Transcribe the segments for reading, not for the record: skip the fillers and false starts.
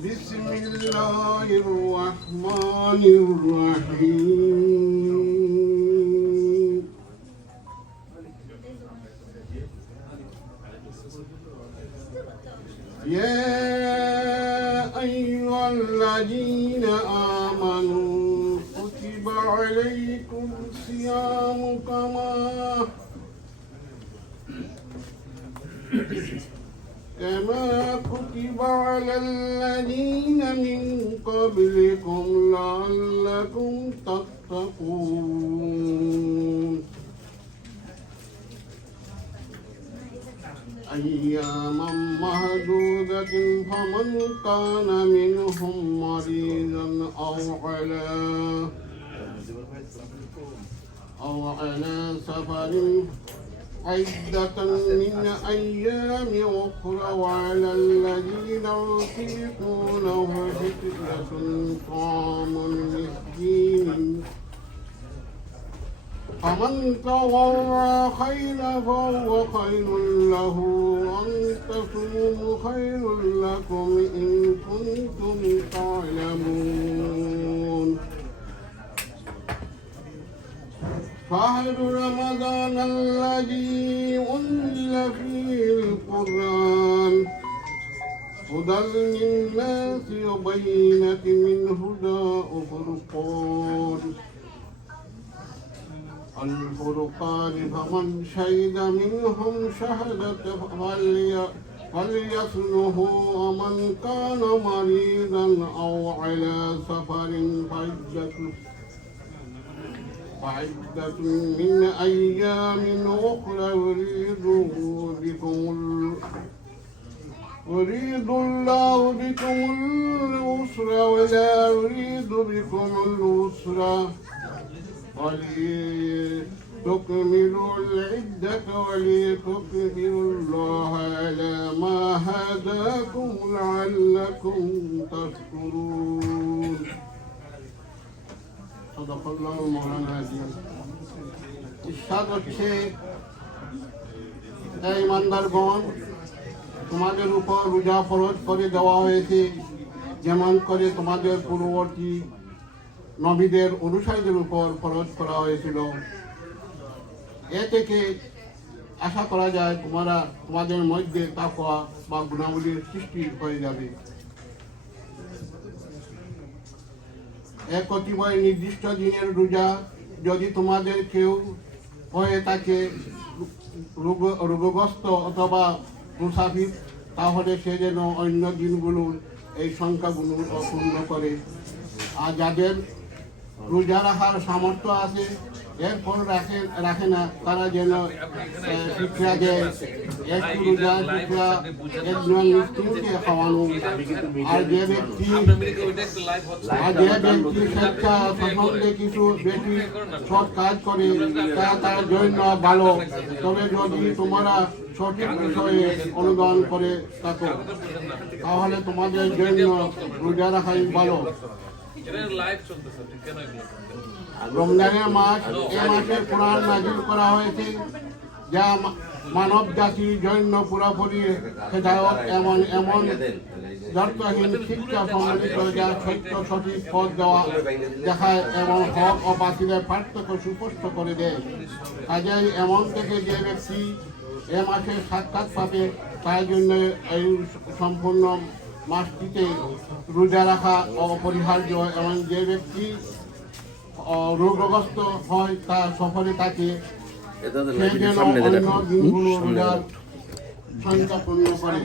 بسم الله الرحمن الرحيم يا أيها الذين آمنوا كتب عليكم الصيام كما كتب على الذين من قبلكم لعلكم تتقون أياما معدودة فمن كان منهم مريضا أو على سفر عدة من أيام أخرى وعلى الذين يطيقونه فدية طعام مسكين فمن تطوع خيرا فهو خير له وأن تصوموا خير لكم إن كنتم تعلمون شهر رمضان الذي أنزل فيه القرآن هدى للناس وبينة من هدى وفرقان الفرقان فمن شهد منهم شهدة فليصله ومن كان مريضا أو على سفر فعدة من أيام أخرى يريد الله بكم اليسر ولا يريد بكم العسر ولتكملوا العدة ولتكبروا الله على ما هداكم لعلكم تشكرون صدق الله مولانا العظيم ইরশাদ হচ্ছে এই ইমানদারগণ তোমাদের উপর রোজা ফরজ করে দেওয়া হয়েছে যেমন করে তোমাদের পূর্ববর্তী নবীদের অনুসারীদের উপর ফরজ করা হয়েছিল। এ থেকে আশা করা যায় তোমাদের মধ্যে তাকওয়া বা গুণাবলীর সৃষ্টি হয়ে যাবে। এক কতিপয় নির্দিষ্ট দিনের রোজা যদি তোমাদের কেউ হয়ে থাকে রোগগ্রস্ত অথবা মুসাফির, তাহলে সে যেন অন্য দিনগুলোর এই সংখ্যাগুলো অপূর্ণ করে। আর যাদের রোজা রাখার সামর্থ্য আছে এরপর রাখে না, তারা যেন শিক্ষা দেয় একটু রোজা শিক্ষা একজন মিষ্টিকে খাওয়ানো। আর যে ব্যক্তি স্বেচ্ছা সম্বন্ধে কিছু বেশি সৎ কাজ করে তা তার জন্য ভালো। তবে যদি তোমরা সঠিক বিষয়ে অনুদান করে থাকো তাহলে তোমাদের জন্য রোজা রাখাই ভালো। রমজানের মাস, এ মাসে কোরআন নাযিল করা হয়েছে যা মানব জাতির জন্য পুরোপুরি হেদায়েত এমন দর্শহীন শিক্ষা সম্বলিত যা সত্য সঠিক পথ দেখায় এবং হক ও বাতিলের পার্থক্য সুস্পষ্ট করে দেয়। কাজেই এমন থেকে যে ব্যক্তি এ মাসে সাক্ষাৎ পাবে তার জন্য এই সম্পূর্ণ মাসটিতে রোজা রাখা অপরিহার্য এবং যে ব্যক্তি রোগগ্রস্ত হয় তা সফরে থাকে সে যেন অন্য দিনগুলো রোজার সংখ্যা পূর্ণ করে।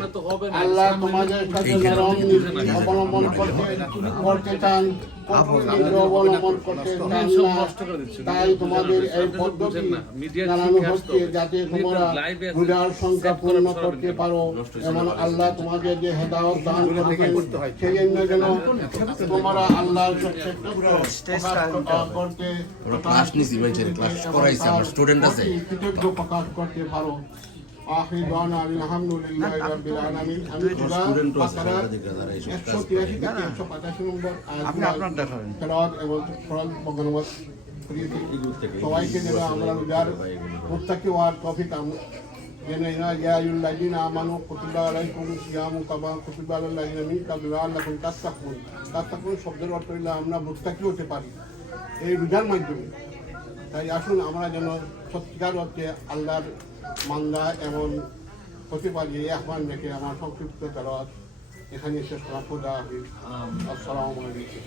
আল্লাহ তোমাদের সাথে নরম নীতি অবলম্বন করতে চান, কঠোর নীতি অবলম্বন করতে চান না। তাই তোমাদের এই পদ্ধতি জানানো হচ্ছে যাতে তোমরা রোজার সংখ্যা পূর্ণ করতে পারো এবং আল্লাহ তোমাদের যে হেদায়েত দান করেছেন সেই জন্য যেন তোমরা আল্লাহর করতে প্রকাশ করতে পারো। আখির দাওয়ানা আলহামদুলিল্লাহি রাব্বিল আলামিন। আমি সূরা বাকারা 183 থেকে 185 নম্বর আয়াত তেলাওয়াত এবং কোরআন বর্ণনা করেছি। সবাইকে যেন আমরা রোজার মুত্তাকি হওয়ার তৌফিক যেন ইয়া আইয়ুহাল্লাযীনা আমানু কুতিবা আলাইকুমুস সিয়ামু কামা কুতিবা আলাল লাযীনা মিন ক্বাবলিকুম লাআল্লাকুম তাত্তাকুন। তাত্তাকুন শব্দের অর্থ হইল আমরা মুত্তাকি হতে পারি এই রোজার মাধ্যমে। তাই আসুন আমরা যেন সত্যিকার অর্থে আল্লাহর মান্দা এমন হতে পারি, এই আহ্বান রেখে আমার সংক্ষিপ্ত তেলাওয়াত এখানে শেষ করা। খুদা হাফেজ। আসসালামু আলাইকুম।